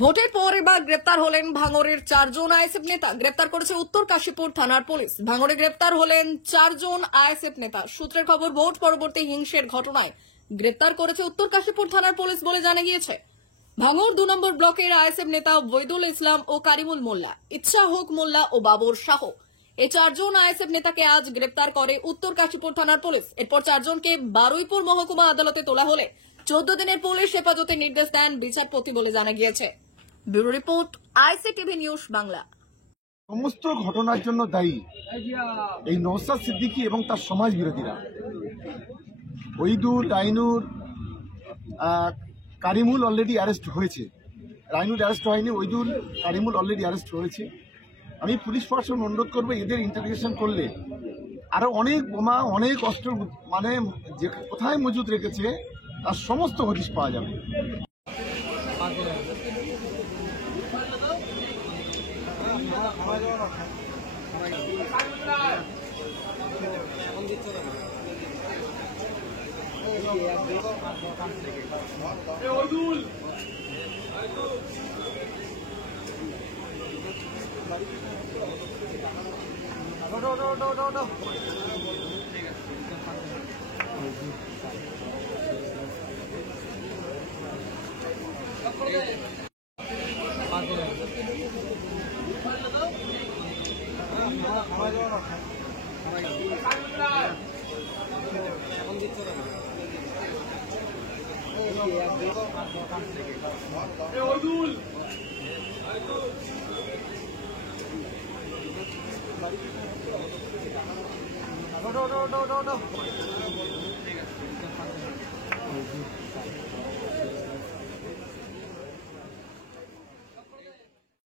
ভোটের পর এবার গ্রেপ্তার হলেন ভাঙড়ের 4 জন আইএসএফ নেতা। গ্রেপ্তার করেছে উত্তর কাশীপুর থানার পুলিশ। ভাঙড়ে গ্রেপ্তার হলেন 4 জন আইএসএফ নেতা। সূত্রের খবর, ভোট পরবর্তী হিংসের ঘটনায় গ্রেপ্তার করেছে উত্তর কাশীপুর থানার পুলিশ বলে জানা গিয়েছে। ভাঙড় 2 নম্বর ব্লকের আইএসএফ নেতা ওয়েদুল ইসলাম ও কারিমুল মোল্লা, ইচ্ছা হোক মোল্লা ও বাবর শাহ, এই 4 জন আইএসএফ নেতাকে আজ গ্রেপ্তার করে উত্তর কাশীপুর থানার পুলিশ। এরপর 4 জনকে বারুইপুর মহকুমা আদালতে তোলা হলে 14 দিনের পুলিশ হেফাজতের নির্দেশ দেন বিচারপতি বলে জানা গিয়েছে। Bureau report, ICTV news Bangla. সমস্ত ঘটনার জন্য দায়ী এই নওশাদ সিদ্দিকী এবং তার সমাজ বিরোধীরা। ওইদুল, রাইনুর, কারিমুল অলরেডি অ্যারেস্ট হয়েছে। রাইনুর অ্যারেস্ট হয়নি, ওইদুল, কারিমুল অলরেডি অ্যারেস্ট হয়েছে। আমি পুলিশ প্রশাসন অনুরোধ করবো, এদের ইন্টারোগেশন করলে আরো অনেক বোমা, অনেক অস্ত্র মানে যে কোথায় মজুদ রেখেছে তার সমস্ত হদিশ পাওয়া যাবে। ওদুল